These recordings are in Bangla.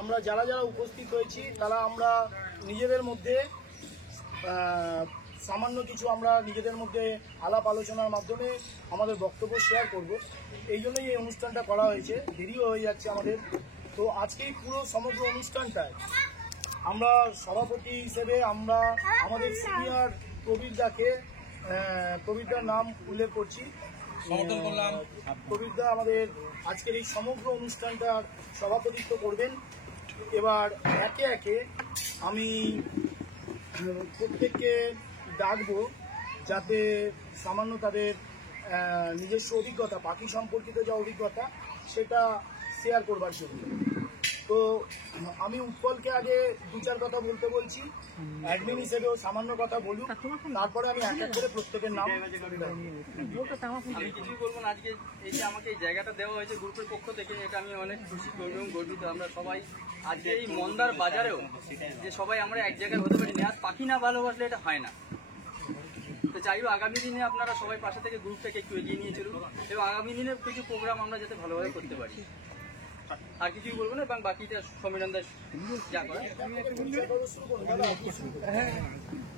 আমরা যারা যারা উপস্থিত হয়েছি তারা আমরা নিজেদের মধ্যে সামান্য কিছু আমরা নিজেদের মধ্যে আলাপ আলোচনার মাধ্যমে আমাদের বক্তব্য শেয়ার করব। এই জন্যই এই অনুষ্ঠানটা করা হয়েছে, দেরিও হয়ে যাচ্ছে আমাদের। তো আজকেই পুরো সমগ্র অনুষ্ঠানটায় আমরা সভাপতি হিসেবে আমরা আমাদের সিনিয়র প্রবীরদার নাম উল্লেখ করছি। প্রবীরদা আমাদের আজকের এই সমগ্র অনুষ্ঠানটার সভাপতিত্ব করবেন। এবার একে একে আমি প্রত্যেককে ডাকবো যাতে সামান্য তাদের নিজস্ব অভিজ্ঞতা, পাখি সম্পর্কিত যা অভিজ্ঞতা সেটা শেয়ার করবার জন্য। তো আমি উৎপলকে আগে দু চার কথা বলতে বলছি, অ্যাডমিন হিসেবেও সামান্য কথা বলুক, তারপরে আমি এক এক করে প্রত্যেকের নাম। আমি কিছুই বলবো না। আজকে এই যে আমাকে এই জায়গাটা দেওয়া হয়েছে গ্রুপের পক্ষ থেকে, এটা আমি অনেক খুশি এবং গর্বিত। আমরা সবাই আজকে এই মন্দার বাজারেও যে সবাই আমরা এক জায়গায় হতে পারি না, আজ পাখি না ভালোবাসলে এটা হয় না। তো যাই হোক, আগামী দিনে আপনারা সবাই পাশে থেকে গ্রুপটাকে একটু এগিয়ে নিয়ে চলুন এবং আগামী দিনে কিছু প্রোগ্রাম আমরা যাতে ভালোভাবে করতে পারি। আর কিছুই বলবো না, এবং বাকিটা সমীরণ দাস যা করে।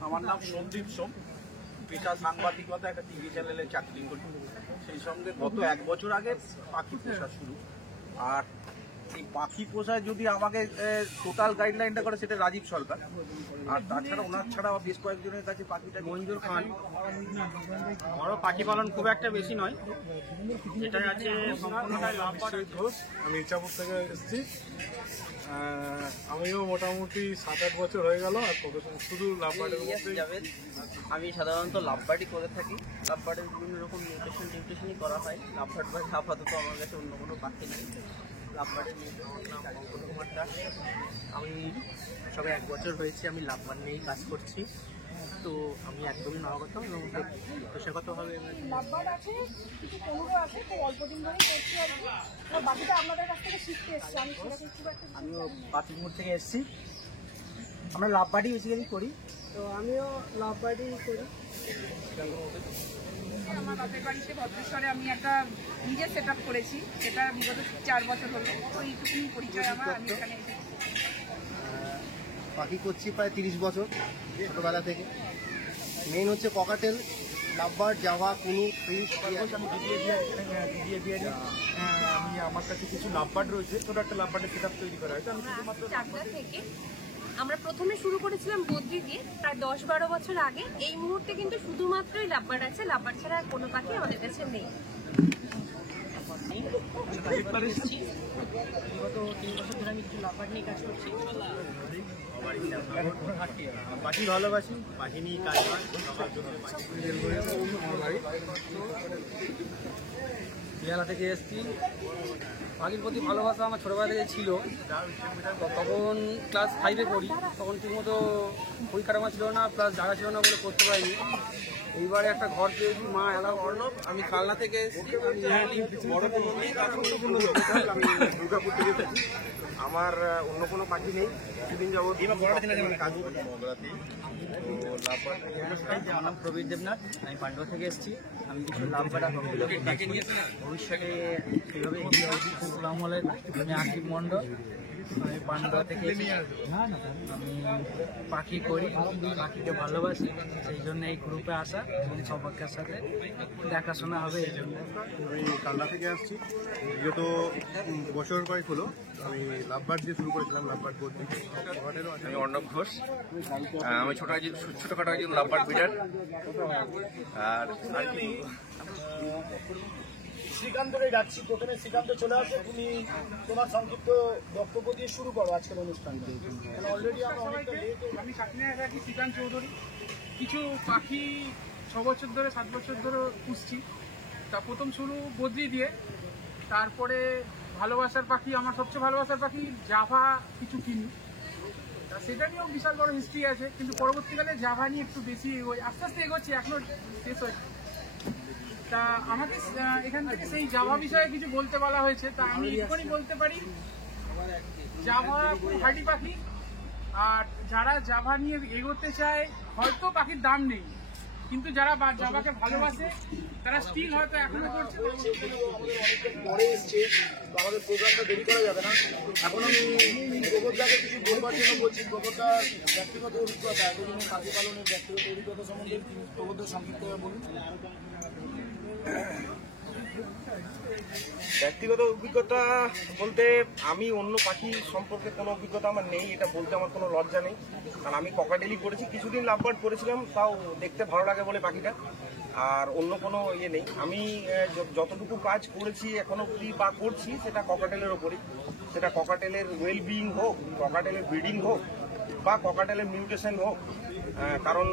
আমার নাম সন্দীপ সোম, পেশা সাংবাদিকতা, একটা টিভি চ্যানেলে চাকরি করি। সেই সঙ্গে গত 1 বছর আগে পাখি পোষা শুরু। আর এই পাখি পোষায় যদি আমাকে টোটাল গাইডলাইনটা করে সেটা রাজীব সরকার। আর তাছাড়া ওনার ছাড়া বেশ কয়েকজনের কাছে পাখিটা মঞ্জুর খান। আমারও পাখি পালন খুব একটা বেশি নয়, এটা আছে সম্পূর্ণটাই লাভবার্ড ঘোষ। আমি ইচ্ছাপুর থেকে এসেছি। আমিও মোটামুটি 7-8 বছর হয়ে গেল আর শুধু লাভবার্ডের মধ্যে। আমি সাধারণত লাভবার্ডই করে থাকি। লাভবার্ডের বিভিন্ন রকম নিউট্রিশনই করা হয়। লাভবার্ড বা আপাতত আমার কাছে অন্য কোনো পাখি নেই। লাভবার্ডের আমি সবে 1 বছর হয়েছে আমি লাভবার্ড নিয়েই কাজ করছি। তো আমি একদমই নবাগত এবং পেশাগতভাবে লাভবার্ড আছে, কিছু পনেরো আছে, তো অল্প দিন ধরেই করছি আর কি। বাকিটা আপনাদের কাছ থেকে শিখতে এসছি। আমি সেরকম খুব একটা আমিও পাতিপুর থেকে এসেছি। আমরা লাভবার্ডই বেসিক্যালি করি। তো আমিও লাভবার্ডই করি। আমার বাপের বাড়িতে ভদ্রেশ্বরে আমি একটা নিজে সেট আপ করেছি, সেটা বিগত 4 বছর হলো। তো এইটুকুনি পরিচয় আমার। আমি এখানে পাখি করছি প্রায় 30 বছর, ছোটোবেলা থেকে। মেন হচ্ছে ককাটেল, লাভবার্ড, জাভা, কুনু, ফিশ। আমি আমার কাছে কিছু লাভবার্ড রয়েছে, ছোট একটা লাভবার্ডের সেট আপ তৈরি করা হয়েছে। আমি শুধুমাত্র চাকদা থেকে আমরা প্রথমে শুরু করেছিলাম বদ্রি দিয়ে প্রায় 10-12 বছর আগে। এই মুহূর্তে কিন্তু শুধুমাত্রই লাভবার্ড আছে, লাভবার্ড ছাড়া আর কোনো পাখি আমাদের কাছে নেই। বিগত 3 বছর ধরে আমি কিছু লাভবার্ড নিয়ে কাজ করছি। পাখি ভালোবাসি, পাখি নিয়ে কাজ হয়। বিহালা থেকে এসেছি। পাখির প্রতি ভালোবাসা আমার ছোটোবেলা থেকে ছিল। তখন ক্লাস 5-এ পড়ি, তখন ঠিকমতো পরীক্ষাটা আমার ছিল না, প্লাস জায়গা ছিল না বলে করতে পারিনি। এইবারে একটা ঘর পেয়েছি, মা এলাও অর্ণব। আমি কালনা থেকে এসেছি। আমি দুর্গাপুর থেকে এসেছি। আমার অন্য কোনো পাখি নেই। কিছুদিন যাবত কাজ করি মগরাতে। আমার নাম প্রবীর দেবনাথ, আমি পান্ডুয়া থেকে এসেছি। আমি কিছু লাভবার্ড ভবিষ্যতে কীভাবে এগিয়ে আসছি। আসসালামু আলাইকুম, আমি আকিব মন্ডল, আমি পান্ডুয়া থেকে এসেছি। আমি পাখি করি, পাখিকে ভালোবাসি, সেই জন্য এই গ্রুপে আসা এবং সবাইকার সাথে দেখাশোনা হবে এই জন্য। আমি কালনা থেকে আসছি। বিগত বছর কয়েক হলো আমি লাভবার্ড দিয়ে শুরু করেছিলাম, লাভবার্ড করছি। আমি অর্ণব ঘোষ, আমি ছোটখাটো একজন লাভবার্ড ব্রিডার। আর শ্রীকান্তকে ডাকছি। প্রথমে শ্রীকান্ত চলে আসে, তুমি তোমার সংক্ষিপ্ত বক্তব্য দিয়ে শুরু করো আজকের অনুষ্ঠানটা। অলরেডি আমি চাকরিতে থাকি, শ্রীকান্ত চৌধুরী। কিছু পাখি 6 বছর ধরে 7 বছর ধরে পুষছি। তা প্রথম শুরু বদ্রি দিয়ে, তারপরে ভালোবাসার পাখি, আমার সবচেয়ে ভালোবাসার পাখি জাভা কিছু কিনি। তা সেটা নিয়েও বিশাল বড় হিস্ট্রি আছে, কিন্তু পরবর্তীকালে জাভা নিয়ে একটু বেশি আস্তে আস্তে এগোচ্ছি, এখনো শেষ হয়েছে। তা আমাকে এখান থেকে সেই জাভা বিষয়ে কিছু বলতে বলা হয়েছে। তা আমি এখনই বলতে পারি, জাভা খুব হার্ডি পাখি। আর যারা জাভা নিয়ে এগোতে চায়, হয়তো পাখির দাম নেই, কিন্তু যারা জাভাকে ভালোবাসে তারা স্টিল হয়তো এখনো করছে। অনেকটা পরে এসছে, তো আমাদের প্রোগ্রামটা দেরি করা যাবে না। এখন আমি প্রবোধদাকে কিছু বলবার জন্য বলছি। প্রবোধদার ব্যক্তিগত অভিজ্ঞতা, এতদিনের পাখি পালনের ব্যক্তিগত অভিজ্ঞতা সম্বন্ধে প্রবোধ সংক্ষিপ্তভাবে বলুন। ব্যক্তিগত অভিজ্ঞতা বলতে আমি অন্য পাখি সম্পর্কে কোনো অভিজ্ঞতা আমার নেই, এটা বলতে আমার কোনো লজ্জা নেই। কারণ আমি ককাটেলই করেছি, কিছুদিন লাভবার্ড করেছিলাম, তাও দেখতে ভালো লাগে বলে পাখিটা, আর অন্য কোনো ইয়ে নেই। আমি যতটুকু কাজ করেছি এখন অবধি বা করছি সেটা ককাটেলের ওপরই, সেটা ককাটেলের ওয়েলবিইং হোক, ককাটেলের ব্রিডিং হোক বা ককাটেলের মিউটেশন হোক। কারণ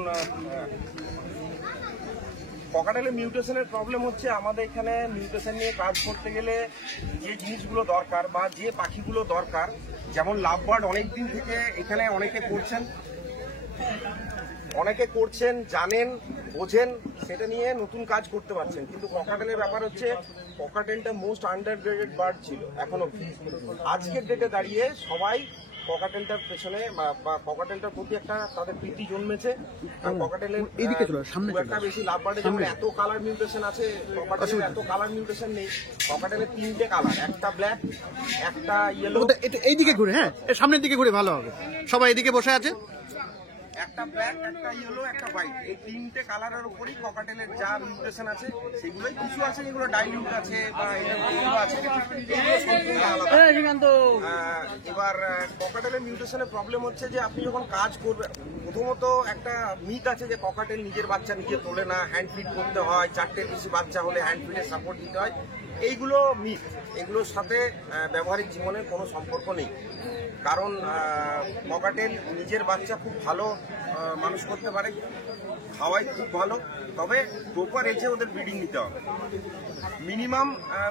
ককাটেলের মিউটেশনের প্রবলেম হচ্ছে আমাদের এখানে মিউটেশন নিয়ে কাজ করতে গেলে যে জিনিসগুলো দরকার বা যে পাখিগুলো দরকার, যেমন লাভবার্ড অনেকদিন থেকে এখানে অনেকে করছেন, জানেন, বোঝেন, সেটা নিয়ে নতুন কাজ করতে পারছেন। কিন্তু ককাটেলের ব্যাপার হচ্ছে ককাটেলটা মোস্ট আন্ডারগ্রেডেড বার্ড ছিল এখনো। আজকের ডেটে দাঁড়িয়ে সবাই ককাটেলটার পেছনে বা ককাটেলটার প্রতি একটা তাদের প্রীতি জন্মেছে। আর ককাটেলের একটা বেশি লাভবার্ডে যেমন এত কালার মিউটেশন আছে, ককাটেলের এত কালার মিউটেশন নেই। ককাটেলের 3টে কালার, একটা ব্ল্যাক, একটা ইয়েলো। এইদিকে ঘুরে, হ্যাঁ সামনের দিকে ঘুরে ভালো হবে, সবাই এদিকে বসে আছে। একটা ব্ল্যাক, একটা ইয়েলো, একটা হোয়াইট, এই 3টে কালারের উপরই ককাটেলের যা মিউটেশন আছে সেগুলোই। কিছু আছে যেগুলো ডাইলিউট আছে বা এগুলো আছে, এগুলো সম্পূর্ণ আলাদা। এবার ককাটেলের মিউটেশনের প্রবলেম হচ্ছে যে আপনি যখন কাজ করবেন, প্রথমত একটা মিথ আছে যে ককাটেল নিজের বাচ্চা নিজে তোলে না, হ্যান্ড ফিড করতে হয়, 4টের বেশি বাচ্চা হলে হ্যান্ড ফিডের সাপোর্ট দিতে হয়। এইগুলো মিথ, এগুলোর সাথে ব্যবহারিক জীবনের কোনো সম্পর্ক নেই। কারণ ককাটেল নিজের বাচ্চা খুব ভালো মানুষ করতে পারে, খাওয়াই খুব ভালো, তবে প্রপার এজে ওদের ব্রিডিং নিতে হবে। মিনিমাম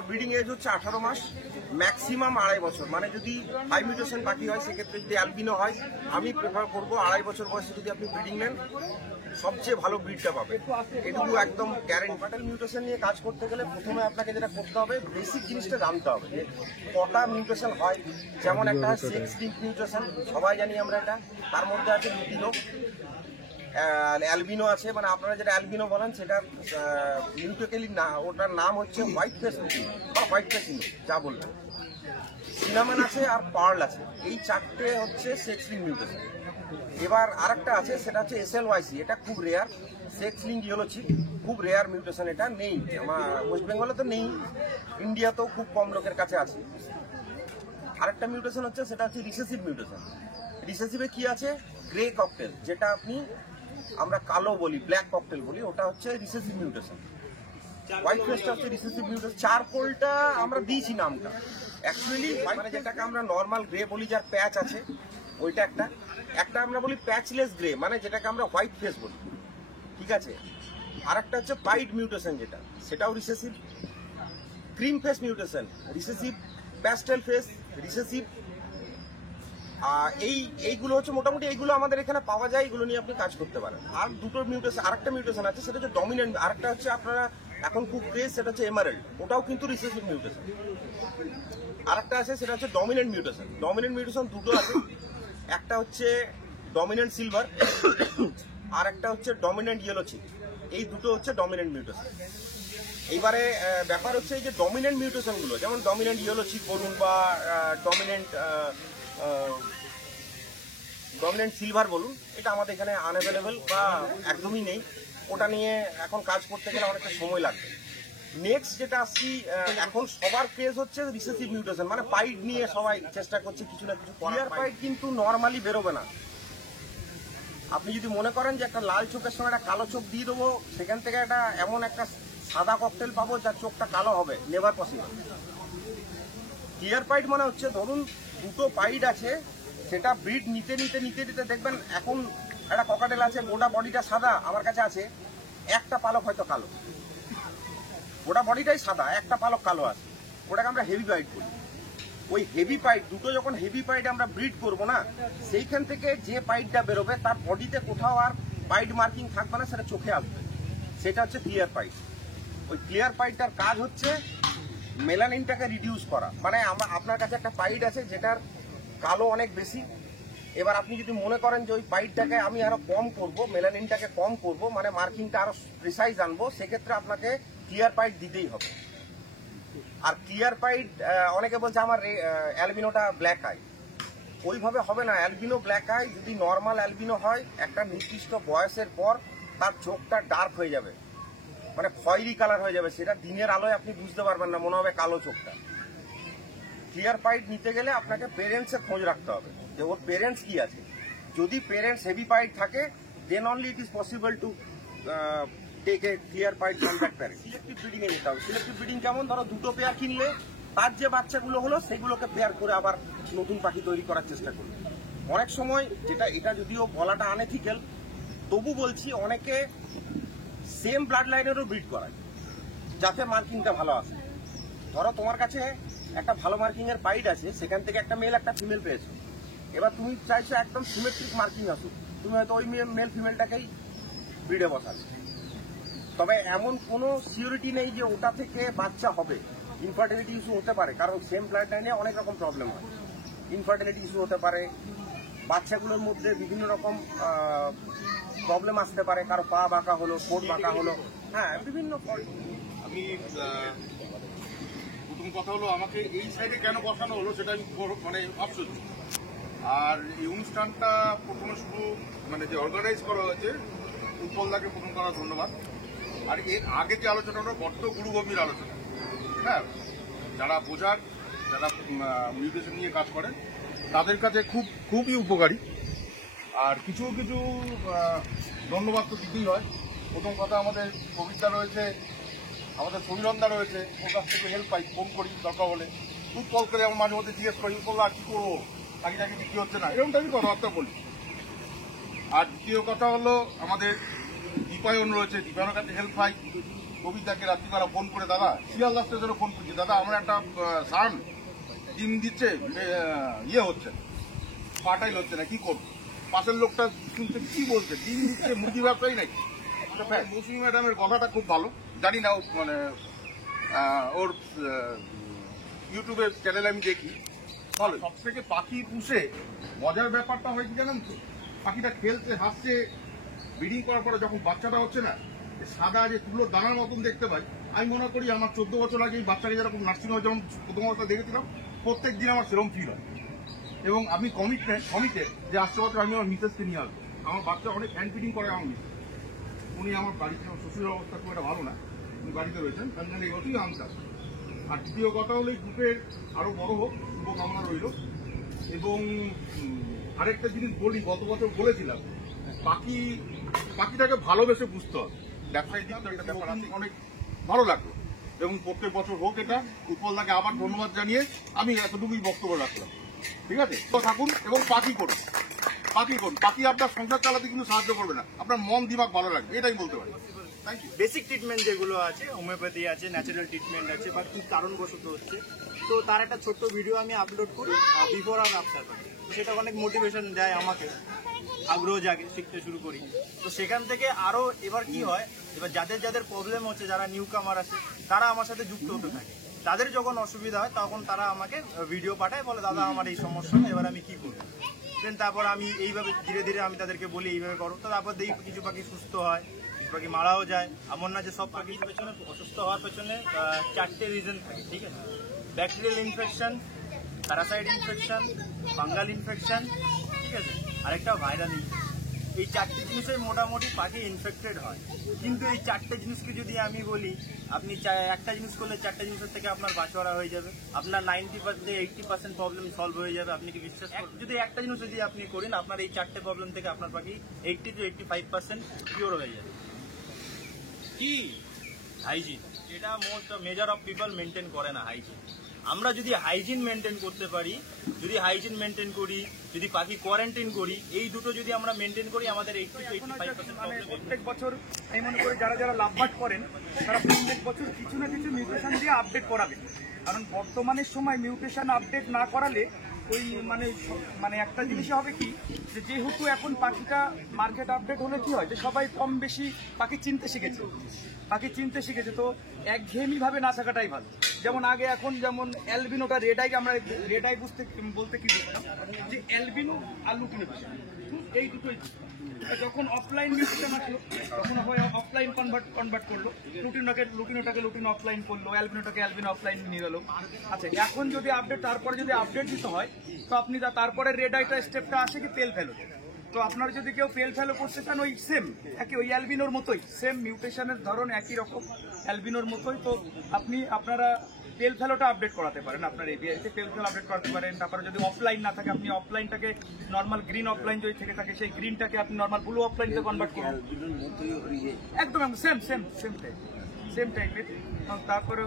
ব্রিডিং এজ হচ্ছে 18 মাস, ম্যাক্সিমাম 2.5 বছর। মানে যদি হাই মিউটেশন পাখি হয়, সেক্ষেত্রে যদি অ্যালবিনো হয়, আমি প্রেফার করবো 2.5 বছর বয়সে যদি আপনি ব্রিডিং নেন, সবচেয়ে ভালো ব্রিডটা পাবে, এটুকু একদম গ্যারেন্টি। ককাটেল মিউটেশন নিয়ে কাজ করতে গেলে প্রথমে আপনাকে যেটা করতে হবে, বেসিক জিনিসটা জানতে হবে যে কটা মিউটেশন হয়। যেমন একটা সেক্স লিঙ্ক মিউটেশন, সবাই জানি আমরা এটা, তার মধ্যে আছে লুটিনো, অ্যালবিনো আছে, মানে আপনারা যেটা অ্যালবিনো বলেন সেটা মিউটেকেলি না, ওটার নাম হচ্ছে হোয়াইট ফেস লুটিনো বা হোয়াইট ফেস ইনো, যা বলবেন। সিনামন আছে আর পার্ল আছে, এই 4টে হচ্ছে সেক্স লিঙ্ক মিউটেশন। এবার আরেকটা আছে, সেটা হচ্ছে SLYC, এটা খুব রেয়ার, সেক্স লিঙ্ক ইয়েলো চিক, খুব রেয়ার মিউটেশন। এটা নেই আমার ওয়েস্ট বেঙ্গলে, তো নেই, ইন্ডিয়াতেও খুব কম লোকের কাছে আছে। আরেকটা মিউটেশন হচ্ছে, সেটা হচ্ছে রিসেসিভ মিউটেশন। রিসেসিভে কি আছে, গ্রে ককটেল, যেটা আমরা কালো বলি, ব্ল্যাক ককটেল বলি, ওটা হচ্ছে রিসেসিভ মিউটেশন। হোয়াইট ফেসটা হচ্ছে রিসেসিভ মিউটেশন। চারকোলটা আমরা দিয়েছি নামটা, অ্যাকচুয়ালি মানে যেটাকে আমরা নর্মাল গ্রে বলি, যার প্যাচ আছে, ওইটা একটা আমরা বলি প্যাচলেস গ্রে, মানে যেটাকে আমরা হোয়াইট ফেস বলি, ঠিক আছে। আর একটা হচ্ছে পাইড মিউটেশন, যেটা সেটাও recessive. Cream face mutation recessive, pastel face recessive. এইগুলো হচ্ছে মোটামুটি, এইগুলো আমাদের এখানে পাওয়া যায়, এগুলো নিয়ে আপনি কাজ করতে পারেন। আর দুটো মিউটেশন, আরেকটা মিউটেশন আছে, সেটা হচ্ছে ডমিনেন্ট। আরেকটা হচ্ছে আপনারা এখন খুব ক্রেজ, সেটা হচ্ছে এমারেল্ড, ওটাও কিন্তু রিসেসিভ মিউটেশন। আরেকটা আছে, সেটা হচ্ছে ডমিনেন্ট মিউটেশন। ডমিনেন্ট মিউটেশন দুটো আছে, একটা হচ্ছে ডমিনেন্ট সিলভার, আর একটা হচ্ছে ডমিনেন্ট ইয়েলো চিক। এই দুটো হচ্ছে ডমিনেন্ট মিউটেশন। এইবারে ব্যাপার হচ্ছে এই যে ডমিনেন্ট মিউটেশনগুলো, যেমন ডমিনেন্ট ইয়েলো চিক বলুন বা ডমিনেন্ট সিলভার বলুন, এটা আমাদের এখানে আনঅ্যাভেলেবেল বা একদমই নেই। ওটা নিয়ে এখন কাজ করতে গেলে অনেকটা সময় লাগবে। নেক্সট যেটা আসছি, এখন সবার ক্রেজ হচ্ছে রিসেসিভ মিউটেশন, মানে পাইড নিয়ে সবাই চেষ্টা করছে কিছু না কিছু করার। পাইড কিন্তু নর্মালি বেরোবে না। আপনি যদি মনে করেন যে একটা লাল চোখের সঙ্গে একটা কালো চোখ দিয়ে দেবো, সেখান থেকে একটা এমন একটা সাদা ককটেল পাবো যার চোখটা কালো হবে, নেভার পসিবল। ক্লিয়ার পাইড মানে হচ্ছে, ধরুন দুটো পাইড আছে, সেটা ব্রিড নিতে দেখবেন এখন একটা ককাটেল আছে, গোটা বডিটা সাদা আমার কাছে আছে, একটা পালক হয়তো কালো, গোটা বডিটাই সাদা, একটা পালক কালো আছে, ওটাকে আমরা হেভি পাইড বলি। ওই হেভি পাইড দুটো যখন হেভি পাইড আমরা ব্রিড করবো না, সেইখান থেকে যে পাইডটা বেরোবে তার বডিতে কোথাও আর পাইড মার্কিং থাকবে না, সেটা চোখে আসবে, সেটা হচ্ছে ক্লিয়ার পাইড। ওই ক্লিয়ার পাইডটার কাজ হচ্ছে মেলানিনটাকে রিডিউস করা। মানে আপনার কাছে একটা পাইড আছে যেটার কালো অনেক বেশি, এবার আপনি যদি মনে করেন যে ওই পাইটটাকে আমি আরো কম করব, মেলানিনটাকে কম করব, মানে মার্কিংটা আরো প্রিসাইজ আনবো, সেক্ষেত্রে আপনাকে ক্লিয়ার পাইট দিতেই হবে। আর ক্লিয়ার পাইট অনেকে বলছে আমার অ্যালবিনোটা ব্ল্যাক আই, ওইভাবে হবে না। অ্যালবিনো ব্ল্যাক আই যদি নর্মাল অ্যালবিনো হয়, একটা নির্দিষ্ট বয়সের পর তার চোখটা ডার্ক হয়ে যাবে, মানে খয়েরি কালার হয়ে যাবে, সেটা দিনের আলোয় আপনি বুঝতে পারবেন না, মনে হবে কালো চোখটা। ক্লিয়ার পাইট নিতে গেলে আপনাকে পেরেন্টসের খোঁজ রাখতে হবে যে ওর পেরেন্টস কি আছে। যদি পেরেন্টস হেভি পাইট থাকে, then only it is possible to take a clear পাইট from that parent. Selective breeding এ যেতে হবে। সিলেক্টিভ ব্রিডিং কেমন, ধরো দুটো পেয়ার কিনলে তার যে বাচ্চাগুলো হলো সেগুলোকে পেয়ার করে আবার নতুন পাখি তৈরি করার চেষ্টা করবে। অনেক সময় এটা যদিও বলাটা আনএথিক্যাল, তবু বলছি অনেকে সেম ব্লাড লাইনেরও ব্রিড করায় যাতে মার্কিংটা ভালো আসে। ধরো তোমার কাছে একটা ভালো মার্কিং এর পাইট আছে, সেখান থেকে একটা মেল একটা ফিমেল পেয়েছো, এবার তুমি চাইছো একদম সিমেট্রিক মার্কিং আসুক, তুমি হয়তো ওই মেল ফিমেলটাকেই ব্রিডে বসাবে। তবে এমন কোনো সিওরিটি নেই যে ওটা থেকে বাচ্চা হবে। ইনফার্টিলিটি ইস্যু হতে পারে, কারণ সেম ব্লাড লাইনে অনেক রকম প্রবলেম হয়। ইনফার্টিলিটি ইস্যু হতে পারে, বাচ্চাগুলোর মধ্যে বিভিন্ন রকম প্রবলেম আসতে পারে, কারো পা বাঁকা হলো, ঠোঁট বাঁকা হলো, হ্যাঁ বিভিন্ন। আমি প্রথম কথা হলো আমাকে এই সাইডে কেন বসানো হলো সেটা আমি মানে আফসোস। আর এই অনুষ্ঠানটা প্রথমে শুরু মানে যে অর্গানাইজ করা হয়েছে উৎপলদাকে প্রথম করার ধন্যবাদ। আর এর আগে যে আলোচনাটা বড্ড গুরুগম্ভীর আলোচনা, হ্যাঁ, যারা বোঝার, যারা মিউটেশন নিয়ে কাজ করেন তাদের কাছে খুবই উপকারী। আর কিছু ধন্যবাদ তো দিতেই হয়। প্রথম কথা আমাদের কবিতা রয়েছে, আমাদের সমীরন্দা রয়েছে, ওর কাছ থেকে হেল্প পাই, ফোন করি দরকার হলে, খুব কল করে আমার মাঝে মধ্যে জিজ্ঞেস করি উৎপলদা কি করবো, পাখিটাকে বিক্রি হচ্ছে না, এরকম টাইপের কথাবার্তা বলি। আর দ্বিতীয় কথা হলো আমাদের দীপায়ন রয়েছে, দীপায়নের কাছে হেল্প পাই। কবিতাকে রাত্রিবেলা ফোন করে, দাদা শিয়ালদা স্টেশনে ফোন করছি, দাদা আমার একটা সান ডিম দিচ্ছে, হচ্ছে ফার্টাইল হচ্ছে না, কি করবো? পাশের লোকটা শুনছে কি বলছে, ডিম দিচ্ছে, মুরগি ব্যবসায়ী নাকি? মৌসুমী ম্যাডামের কথাটা খুব ভালো, জানি না মানে ওর ইউটিউবের চ্যানেলে আমি দেখি। ভালো, সব থেকে পাখি পুষে মজার ব্যাপারটা হয় কি জানেন তো, পাখিটা খেলছে হাসছে, ব্রিডিং করার পরে যখন বাচ্চাটা হচ্ছে না, সাদা যে তুলোর দানার মতন দেখতে পাই। আমি মনে করি আমার 14 বছর আগে এই বাচ্চাকে যেরকম নার্সিংহোমে যখন প্রথম অবস্থা দেখেছিলাম, প্রত্যেক দিন আমার সেরকম ফিল হয়। এবং আমি কমিটেড যে আসতে বছর আমি আমার মিসেসকে নিয়ে আসবো। আমার বাচ্চা অনেক হ্যান্ড ফিডিং করে আমার মিসেস, উনি আমার বাড়িতে, শ্বশুরের অবস্থা খুব একটা ভালো না, উনি বাড়িতে রয়েছেন, তার জন্য এই অতই আনসার। আর দ্বিতীয় কথা হলো এই গ্রুপের আরো বড় হোক, শুভকামনা রইল। এবং আরেকটা জিনিস বলি, গত বছর বলেছিলাম পাখিটাকে ভালোবেসে বুঝতে হবে। ব্যবসায়ী দিক থেকে এটা অনেক ভালো লাগলো এবং প্রত্যেক বছর হোক এটা। উৎপলদাকে আবার ধন্যবাদ জানিয়ে আমি এতটুকুই বক্তব্য রাখলাম। ঠিক আছে, তো থাকুন এবং পাখি করুন। পাখি আপনার সংসার চালাতে কিন্তু সাহায্য করবে না, আপনার মন দিমাগ ভালো লাগবে, এটাই বলতে পারি। Thank you. বেসিক ট্রিটমেন্ট যেগুলো আছে, হোমিওপ্যাথি আছে, ন্যাচারাল ট্রিটমেন্ট আছে, বা কি কারণবশত হচ্ছে, তো তার একটা ছোট্ট ভিডিও আমি আপলোড করি বিফোর আর আফটার। সেটা অনেক মোটিভেশন দেয় আমাকে, আগ্রহ জাগে, শিখতে শুরু করি। তো সেখান থেকে আরো এবার কি হয়, এবার যাদের প্রবলেম হচ্ছে, যারা নিউ কামার আছে, তারা আমার সাথে যুক্ত হতে থাকে। তাদের যখন অসুবিধা হয় তখন তারা আমাকে ভিডিও পাঠায়, বলে দাদা আমার এই সমস্যা, এবার আমি কি করবো। দেন তারপর আমি এইভাবে ধীরে ধীরে আমি তাদেরকে বলি এইভাবে করো। তো তারপর দেখি কিছু পাখি সুস্থ হয়, কিছু পাখি মারাও যায়। এমন না যে সব পাখির পেছনে, অসুস্থ হওয়ার পেছনে 4টে রিজন থাকে, ঠিক আছে? Bacterial infection, Parasite infection, fungal infection, ঠিক আছে, আরেকটা ভাইরাল ইনফেকশন। এই 4টে জিনিসের মোটামুটি পাখি ইনফেক্টেড হয়। কিন্তু এই 4টে জিনিসকে যদি আমি বলি, আপনি একটা জিনিস করলে 4টে জিনিসের থেকে আপনার বাঁচোয়ারা হয়ে যাবে, আপনার 90% প্রবলেম সলভ হয়ে যাবে। আপনি কি বিশ্বাস করেন? যদি একটা জিনিস যদি আপনি করেন, আপনার এই 4টে প্রবলেম থেকে আপনার পাখি 80 to 85% কিওর হয়ে যাবে। কি? হাইজিন, যেটা most major of people maintain করে না, হাইজিন। আমরা যদি হাইজিন মেনটেন করতে পারি, যদি হাইজিন মেনটেন করি, যদি পাখি কোয়ারেন্টাইন করি, এই দুটো যদি আমরা মেনটেন করি, আমাদের 80 to 85% প্রবলেম। প্রত্যেক বছর আমি মনে করি যারা লাভবার্ড করেন তারা প্রত্যেক বছর কিছু না কিছু মিউটেশন দিয়ে আপডেট করাবে। কারণ বর্তমানের সময় মিউটেশন আপডেট না করালে ওই মানে একটা জিনিসই হবে কি, যে যেহেতু এখন পাখিটা মার্কেট আপডেট হলে কি হয়, যে সবাই কম বেশি পাখি চিনতে শিখেছে, তো একঘেয়েমি ভাবে না থাকাটাই ভালো। যেমন আগে এখন যেমন অ্যালবিনোটা রেড আই, আমরা রেড আই বলতে কি বুঝতাম, যে অ্যালবিনো আর লুটিনো এই দুটোই। যখন অফলাইন মিউটেশন আসলো তখন অফলাইন কনভার্ট করলো, লুটিনোটাকে লুটিনো অফলাইন করলো, অ্যালবিনোটাকে অ্যালবিনো অফলাইন নিয়ে গেলো। আচ্ছা, এখন যদি তারপরে যদি আপডেট দিতে হয়, তো আপনি তারপরে রেড আইটা স্টেপটা আসে কি পেল ফেলো। তো আপনারা যদি কেউ পেল ফেলো করতে চান, ওই সেম একই ওই অ্যালবিনোর মতোই, সেম মিউটেশনের ধরন একই রকম অ্যালবিনোর মতোই। তো আপনারা পেল ফেলোটা আপডেট করাতে পারেন, আপনার এবিআইতে পেল ফেলো আপডেট করাতে পারেন। তারপরে যদি অফলাইন না থাকে, আপনি অফলাইনটাকে নর্মাল গ্রিন অফলাইন যদি থেকে থাকে, সেই গ্রিনটাকে আপনি নর্মাল ব্লু অফলাইনতে কনভার্ট করুন। একদম সেম টাইপের। তারপরে